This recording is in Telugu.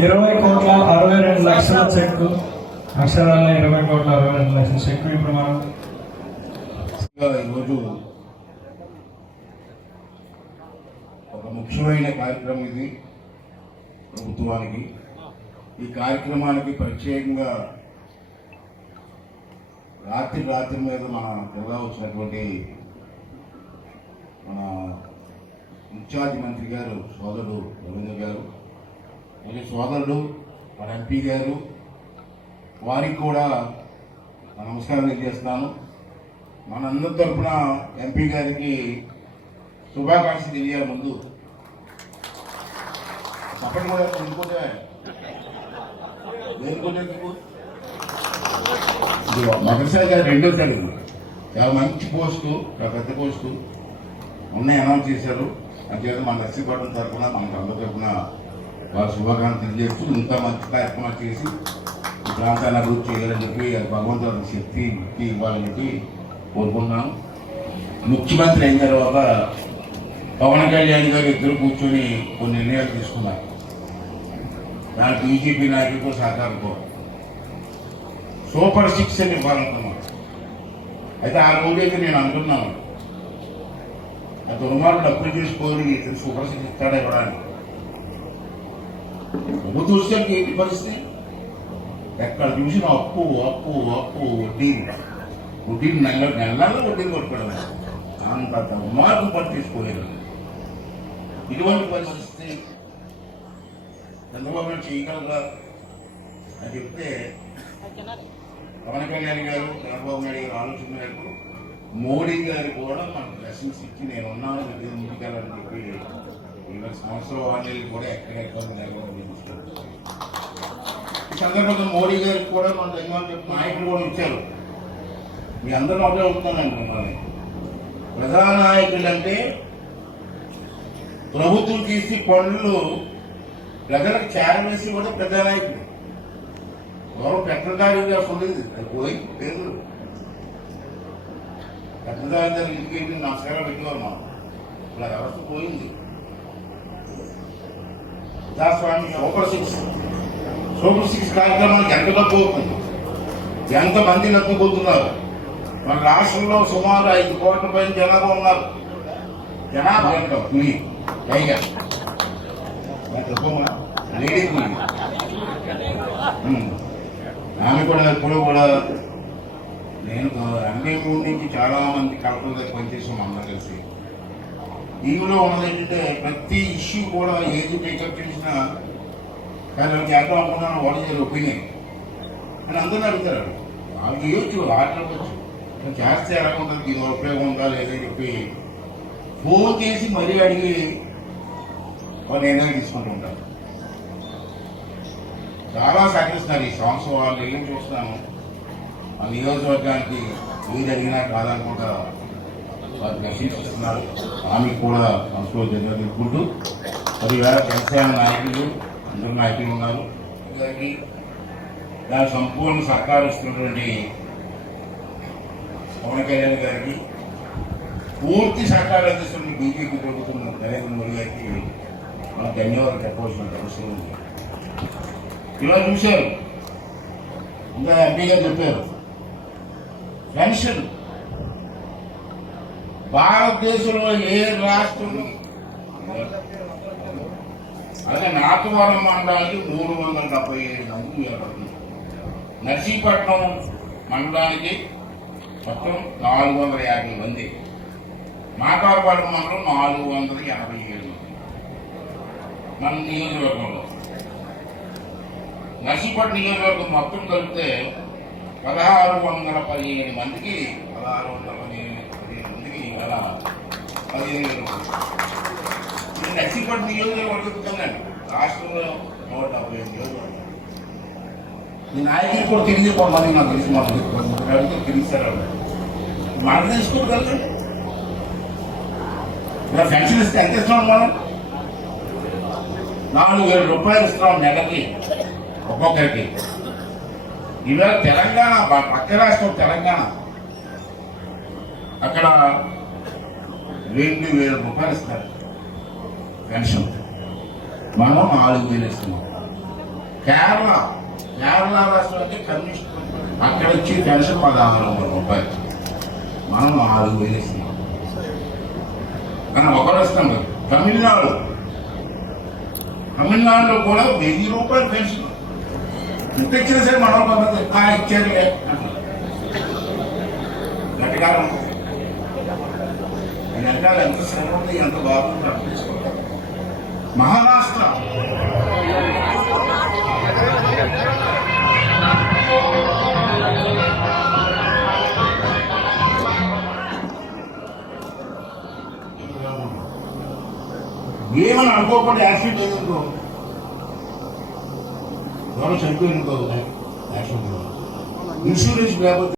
ఇరవై కోట్ల అరవై రెండు లక్షల చెక్కు. అక్షరాల ఇరవై కోట్ల అరవై రెండు లక్షల చెక్కు ఇప్పుడు మనం ఈరోజు ఒక ముఖ్యమైన కార్యక్రమం ఇది ప్రభుత్వానికి. ఈ కార్యక్రమానికి ప్రత్యేకంగా రాత్రి రాత్రి మీద మన జిల్లా వచ్చినటువంటి మన ఇన్ఛార్జ్ మంత్రి గారు సోదరుడు రవీంద్ర గారు అలాగే సోదరుడు మన ఎంపీ గారు వారికి కూడా నమస్కారం తెలియజేస్తున్నాను మనందరి తరఫున ఎంపీ గారికి శుభాకాంక్షలు తెలియాలి ముందు తప్పని కూడా ఎందుకుంటే ఎందుకు? ఇదిగో, మొదటిసారి గారు రెండో ఇది. చాలా మంచి పోస్టు చాలా పెద్ద పోస్టు ఉన్నాయి అనౌన్స్ చేశారు అంతేకాదు మన నర్సీపట్నం తరఫున మన అందరి తరఫున వాళ్ళ శుభాకాంక్షలు తెలియజేస్తూ ఇంకా మంచి కార్యక్రమాలు చేసి ఈ ప్రాంతాన్ని అభివృద్ధి చేయాలని చెప్పి భగవంతుడు శక్తి ముక్తి ఇవ్వాలని చెప్పి కోరుకున్నాను ముఖ్యమంత్రి అయిన తర్వాత పవన్ కళ్యాణ్ గారు ఇద్దరు కూర్చొని కొన్ని నిర్ణయాలు తీసుకున్నారు. దాని బీజేపీ నాయకులతో సహకారంతో సూపర్ సిక్స్ అని ఇవ్వాలనుకున్నాను అయితే ఆ రోజైతే నేను అనుకున్నాను. ఆ దుర్మార్గుడు అప్పులు చేసుకోరు సూపర్ సిక్స్ ఇస్తాడా ఇవ్వడానికి? నువ్వు చూస్తే ఏంటి పరిస్థితి ఎక్కడ చూసిన అప్పు అప్పు అప్పు వడ్డీ వడ్డీ నెల నెలల్లో వడ్డీ కొట్టుకోవడం అంత దుర్మార్గం పట్టించుకోలేదు ఇటువంటి పరిస్థితి చంద్రబాబు నాయుడు చేయగలరా అని చెప్తే పవన్ కళ్యాణ్ గారు చంద్రబాబు నాయుడు గారు ఆలోచన మేరకు మోడీ గారు కూడా మనకు లెసన్స్ ఇచ్చి నేను ఉన్నాను ముందుకెళ్ళాలని చెప్పి సంవత్సరం వాణిలు కూడా ఎక్కడెక్కడ ఈ సందర్భంగా మోడీ గారికి కూడా మన జగన్మోహన్ చెప్పిన నాయకులు కూడా ఇచ్చారు మీ అందరూ ఒకటే అవుతున్నాను ప్రధాన ప్రధానాయకులు అంటే ప్రభుత్వం తీసి పనులు ప్రజలకు చేరవేసి కూడా ప్రధానాయకుడు గౌరవ గారు ఉండేది అది పోయి పేరు పెద్దదారి గారు ఇంటికి వెళ్ళి నమస్కారం పెట్టేవారు మనం. ఇలా వ్యవస్థ పోయింది. ప్రజాస్వామి సూపర్ సిక్స్ సూపర్ సిక్స్ కార్యక్రమానికి ఎంత డబ్బు అవుతుంది ఎంత మంది లబ్ధిపోతున్నారు మన రాష్ట్రంలో సుమారు ఐదు కోట్ల పైన జనాభా ఉన్నారు. జనాభా ఎంత? కూలి పైగా లేడీ కూలి ఆమె కూడా ఎప్పుడు కూడా నేను అన్ని నుంచి చాలా మంది కలెక్టర్ దగ్గర పనిచేసాం అందరూ కలిసి ఈవిలో ఉన్నది ఏంటంటే ప్రతి ఇష్యూ కూడా ఏది మేకప్ చేసినా కానీ వాళ్ళు చేద్దాం అవ్వకుండా వాళ్ళు చేయాలి ఒపీనియన్. అని అందరూ అడుగుతారు వాళ్ళు. చేయొచ్చు ఆటలు చేస్తే ఎలా ఉంటుంది దీని ఉపయోగం ఉందా లేదని చెప్పి ఫోన్ చేసి మరీ అడిగి వాళ్ళు నిర్ణయం తీసుకుంటూ ఉంటారు. చాలా సహకరిస్తున్నారు ఈ సంవత్సరం వాళ్ళు ఏం చూస్తున్నాను? ఆ నియోజకవర్గానికి ఏది అడిగినా కాదనుకుంటా వారు దర్శిస్తున్నారు కూడా మనసులో జరిగిన పదివేల వ్యవసాయ నాయకులు అందరు నాయకులు ఉన్నారు. గారికి దాని సంపూర్ణ సహకరిస్తున్నటువంటి పవన్ కళ్యాణ్ గారికి పూర్తి సహకారం అందిస్తున్న బీజేపీ ప్రభుత్వం నరేంద్ర మోడీ గారికి మనం ధన్యవాదాలు చెప్పవలసిన అవసరం ఉంది. ఇలా చూశారు. ఇంకా ఎంపీ గారు చెప్పారు. పెన్షన్ భారతదేశంలో ఏ రాష్ట్రం? అదే నాతవరం మండలానికి మూడు వందల డెబ్బై ఏడు మంది నిలబడుతుంది నర్సీపట్నం మండలానికి మొత్తం నాలుగు వందల యాభై మంది. మాటారపాడు మండలం నాలుగు వందల ఎనభై ఏడు మంది. మన నియోజకవర్గంలో. నర్సీపట్నం నియోజకవర్గం మొత్తం కలిపితే పదహారు వందల పదిహేడు మందికి పదహారు వందల పదిహేను వేల నియోజకవర్గం కదండి రాష్ట్రంలో నూట డెబ్బై ఐదు నియోజకవర్గం మీ నాయకులు కూడా తిరిగి కొంతమంది నాకు తెలిసి ప్రభుత్వం తిరిగిస్తారు మాట తీసుకోగలరు ఇలా పెన్షన్ ఇస్తే ఎంత ఇస్తున్నాం మనం నాలుగు వేల రూపాయలు ఇస్తున్నాం నెలకి ఒక్కొక్కరికి. ఇవాళ తెలంగాణ పక్క రాష్ట్రం తెలంగాణ. అక్కడ రెండు వేల రూపాయలు ఇస్తారు. పెన్షన్. మనం నాలుగు వేలు ఇస్తున్నాం. కేరళ కేరళ రాష్ట్రం అంటే కమ్యూనిస్ట్ అక్కడ వచ్చి పెన్షన్ పదహారు వందల రూపాయలు. మనం నాలుగు వేలు ఇస్తున్నాం. కానీ ఒకరు రాష్ట్రం కదా. తమిళనాడు. తమిళనాడులో కూడా వెయ్యి రూపాయలు పెన్షన్. ఎంత ఇచ్చినా సరే మనం కొంత ఆ ఇచ్చారులే అంటారు. గట్టిగా ఉంటుంది. ఎంత శ్రమ ఉంది ఎంత బాగుంది అనిపించుకుంటారు. మహారాష్ట్ర. ఏమని అనుకోకుండా యాక్సిడెంట్ అయ్యిందో ఎవరో చనిపోయిందో యాక్సిడెంట్ ఇన్సూరెన్స్ లేకపోతే